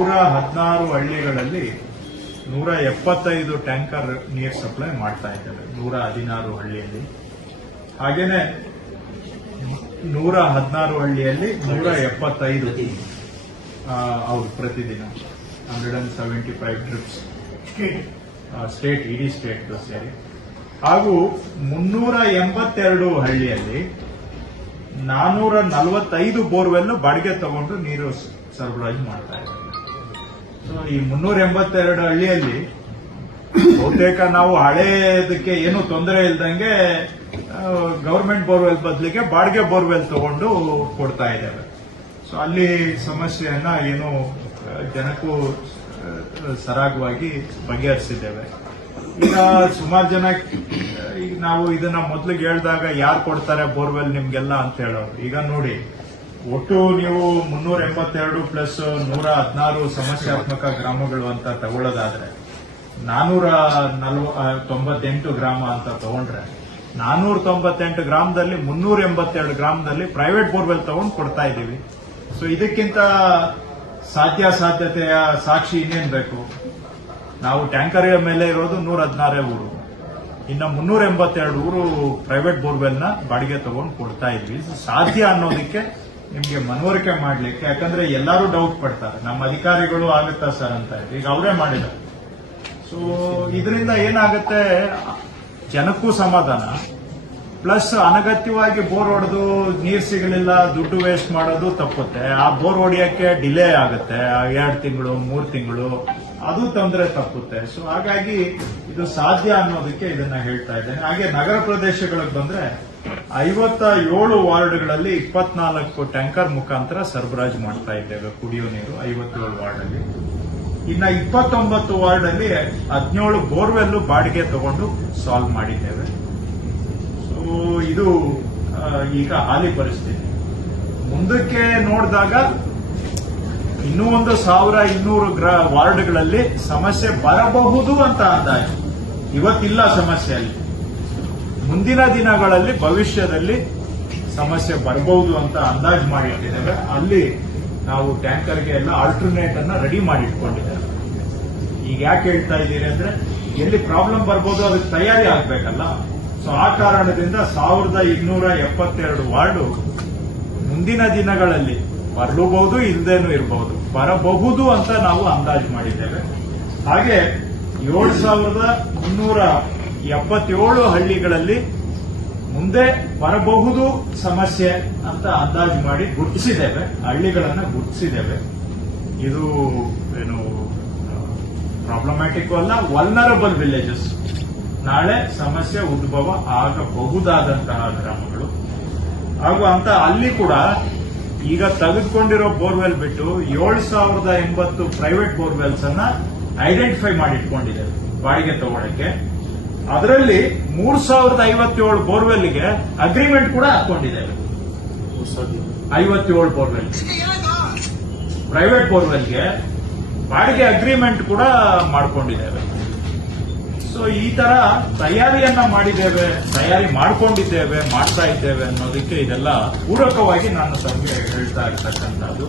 116 ಹಳ್ಳಿಗಳಲ್ಲಿ 175 ಟ್ಯಾಂಕರ್ ನೀರು ಸಪ್ಲೈ ಮಾಡ್ತಾ ಇದ್ದೇವೆ 116 ಹಳ್ಳಿಯಲ್ಲಿ. ಹಾಗೇನೆ 116 ಹಳ್ಳಿಯಲ್ಲಿ 175 ಹೌದು ಪ್ರತಿದಿನ 175 ಟ್ರಿಪ್ಸ್ ಸ್ಟೇಟ್ ಇಡೀ ಸ್ಟೇಟ್ ಸೇರಿ. ಹಾಗೂ 382 ಹಳ್ಳಿಯಲ್ಲಿ 445 ಬೋರ್ವೆಲ್ ಬಾಡಿಗೆ ತಗೊಂಡು ನೀರು ಸರಬರಾಜು ಮಾಡ್ತಾ ಇದ್ದಾರೆ. ಸೊ ಈ 382 ಹಳ್ಳಿಯಲ್ಲಿ ಬಹುತೇಕ ನಾವು ಹಳೇದಕ್ಕೆ ಏನು ತೊಂದರೆ ಇಲ್ದಂಗೆ ಗವರ್ಮೆಂಟ್ ಬೋರ್ವೆಲ್ ಬದಲಿಗೆ ಬಾಡಿಗೆ ಬೋರ್ವೆಲ್ ತಗೊಂಡು ಕೊಡ್ತಾ ಇದ್ದೇವೆ. ಸೊ ಅಲ್ಲಿ ಸಮಸ್ಯೆಯನ್ನ ಏನು ಜನಕ್ಕೂ ಸರಾಗವಾಗಿ ಬಗೆಹರಿಸಿದ್ದೇವೆ. ಈಗ ಸುಮಾರು ಜನ ಈಗ ನಾವು ಇದನ್ನ ಮೊದಲಿಗೆ ಹೇಳಿದಾಗ ಯಾರು ಕೊಡ್ತಾರೆ ಬೋರ್ವೆಲ್ ನಿಮ್ಗೆಲ್ಲ ಅಂತ ಹೇಳೋರು. ಈಗ ನೋಡಿ, ಒಟ್ಟು ನೀವು 382 ಪ್ಲಸ್ 116 ಸಮಸ್ಯಾತ್ಮಕ ಗ್ರಾಮಗಳು ಅಂತ ತಗೊಳ್ಳೋದಾದ್ರೆ 498 ಗ್ರಾಮ ಅಂತ ತಗೊಂಡ್ರೆ 498 ಗ್ರಾಮದಲ್ಲಿ 382 ಗ್ರಾಮದಲ್ಲಿ ಪ್ರೈವೇಟ್ ಬೋರ್ವೆಲ್ ತಗೊಂಡು ಕೊಡ್ತಾ ಇದ್ದೀವಿ. ಸೊ ಇದಕ್ಕಿಂತ ಸಾಧ್ಯತೆಯ ಸಾಕ್ಷಿ ಇನ್ನೇನ್ ಬೇಕು? ನಾವು ಟ್ಯಾಂಕರ್ ಮೇಲೆ ಇರೋದು 116 ಊರು, ಇನ್ನು 382 ಊರು ಪ್ರೈವೇಟ್ ಬೋರ್ವೆಲ್ನ ಬಾಡಿಗೆ ತಗೊಂಡು ಕೊಡ್ತಾ ಇದ್ವಿ. ಸಾಧ್ಯ ಅನ್ನೋದಕ್ಕೆ ನಿಮ್ಗೆ ಮನವರಿಕೆ ಮಾಡ್ಲಿಕ್ಕೆ, ಯಾಕಂದ್ರೆ ಎಲ್ಲರೂ ಡೌಟ್ ಪಡ್ತಾರೆ, ನಮ್ಮ ಅಧಿಕಾರಿಗಳು ಆಗುತ್ತಾ ಸರ್ ಅಂತ ಇದ್ರು. ಈಗ ಅವರೇ ಮಾಡಿದ್ದಾರೆ. ಸೊ ಇದರಿಂದ ಏನಾಗುತ್ತೆ, ಜನಕ್ಕೂ ಸಮಾಧಾನ, ಪ್ಲಸ್ ಅನಗತ್ಯವಾಗಿ ಬೋರ್ ಹೊಡೆದು ನೀರು ಸಿಗಲಿಲ್ಲ ದುಡ್ಡು ವೇಸ್ಟ್ ಮಾಡೋದು ತಪ್ಪುತ್ತೆ. ಆ ಬೋರ್ ಹೊಡೆಯಕ್ಕೆ ಡಿಲೇ ಆಗುತ್ತೆ, 2 ತಿಂಗಳು 3 ತಿಂಗಳು, ಅದು ತೊಂದರೆ ತಪ್ಪುತ್ತೆ. ಸೊ ಹಾಗಾಗಿ ಇದು ಸಾಧ್ಯ ಅನ್ನೋದಕ್ಕೆ ಇದನ್ನ ಹೇಳ್ತಾ ಇದ್ದೇನೆ. ಹಾಗೆ ನಗರ ಪ್ರದೇಶಗಳಿಗೆ ಬಂದ್ರೆ 57 ವಾರ್ಡ್ಗಳಲ್ಲಿ 24 ಟ್ಯಾಂಕರ್ ಮುಖಾಂತರ ಸರಬರಾಜು ಮಾಡ್ತಾ ಇದ್ದೇವೆ ಕುಡಿಯೋ ನೀರು 57 ವಾರ್ಡ್ ಅಲ್ಲಿ. ಇನ್ನ 29 ವಾರ್ಡ್ ಅಲ್ಲಿ 17 ಬೋರ್ವೆಲ್ ಬಾಡಿಗೆ ತಗೊಂಡು ಸಾಲ್ವ್ ಮಾಡಿದ್ದೇವೆ. ಸೊ ಇದು ಈಗ ಹಾಲಿ ಪರಿಸ್ಥಿತಿ. ಮುಂದಕ್ಕೆ ನೋಡಿದಾಗ ಇನ್ನೂ 1200 ವಾರ್ಡ್ಗಳಲ್ಲಿ ಸಮಸ್ಯೆ ಬರಬಹುದು ಅಂತ ಅಂದಾಜು. ಇವತ್ತಿಲ್ಲ ಸಮಸ್ಯೆ ಅಲ್ಲಿ, ಮುಂದಿನ ದಿನಗಳಲ್ಲಿ ಭವಿಷ್ಯದಲ್ಲಿ ಸಮಸ್ಯೆ ಬರಬಹುದು ಅಂತ ಅಂದಾಜು ಮಾಡಿಟ್ಟಿದ್ದೇವೆ. ಅಲ್ಲಿ ನಾವು ಟ್ಯಾಂಕರ್ಗೆ ಎಲ್ಲ ಆಲ್ಟರ್ನೇಟ್ ಅನ್ನ ರೆಡಿ ಮಾಡಿಟ್ಕೊಂಡಿದ್ದೇವೆ. ಈಗ ಯಾಕೆ ಹೇಳ್ತಾ ಇದ್ದೀರಿ ಅಂದ್ರೆ, ಎಲ್ಲಿ ಪ್ರಾಬ್ಲಮ್ ಬರ್ಬೋದು ಅದಕ್ಕೆ ತಯಾರಿ ಆಗ್ಬೇಕಲ್ಲ. ಸೊ ಆ ಕಾರಣದಿಂದ 1272 ವಾರ್ಡು ಮುಂದಿನ ದಿನಗಳಲ್ಲಿ ಬರಲೂಬಹುದು, ಇಲ್ಲದೇನೂ ಇರಬಹುದು, ಬರಬಹುದು ಅಂತ ನಾವು ಅಂದಾಜು ಮಾಡಿದ್ದೇವೆ. ಹಾಗೆ 7377 ಹಳ್ಳಿಗಳಲ್ಲಿ ಮುಂದೆ ಬರಬಹುದು ಸಮಸ್ಯೆ ಅಂತ ಅಂದಾಜು ಮಾಡಿ ಗುರುತಿಸಿದ್ದೇವೆ, ಹಳ್ಳಿಗಳನ್ನ ಗುರುತಿಸಿದ್ದೇವೆ. ಇದು ಏನು ಪ್ರಾಬ್ಲಮ್ಯಾಟಿಕ್ ಅಲ್ಲ, ವಲ್ನರಬಲ್ ವಿಲೇಜಸ್, ನಾಳೆ ಸಮಸ್ಯೆ ಉದ್ಭವ ಆಗಬಹುದಾದಂತಹ ಗ್ರಾಮಗಳು. ಹಾಗೂ ಅಂತ ಅಲ್ಲಿ ಕೂಡ ಈಗ ತೆಗೆದುಕೊಂಡಿರೋ ಬೋರ್ವೆಲ್ ಬಿಟ್ಟು 7080 ಪ್ರೈವೇಟ್ ಬೋರ್ವೆಲ್ಸ್ ಅನ್ನ ಐಡೆಂಟಿಫೈ ಮಾಡಿಟ್ಕೊಂಡಿದೆ ಬಾಡಿಗೆ ತಗೊಳ್ಳಕ್ಕೆ. ಅದರಲ್ಲಿ 3057 ಬೋರ್ವೆಲ್ಗೆ ಅಗ್ರಿಮೆಂಟ್ ಕೂಡ ಹಾಕೊಂಡಿದ್ದೇವೆ. 57 ಬೋರ್ವೆಲ್ ಪ್ರೈವೇಟ್ ಬೋರ್ವೆಲ್ಗೆ ಬಾಡಿಗೆ ಅಗ್ರಿಮೆಂಟ್ ಕೂಡ ಮಾಡ್ಕೊಂಡಿದ್ದೇವೆ. ಸೊ ಈ ತರ ತಯಾರಿಯನ್ನ ಮಾಡಿದ್ದೇವೆ, ತಯಾರಿ ಮಾಡ್ಕೊಂಡಿದ್ದೇವೆ, ಮಾಡ್ತಾ ಇದ್ದೇವೆ ಅನ್ನೋದಕ್ಕೆ ಇದೆಲ್ಲ ಪೂರಕವಾಗಿ ನಾನು ತಮಗೆ ಹೇಳ್ತಾ ಇರ್ತಕ್ಕಂಥದ್ದು.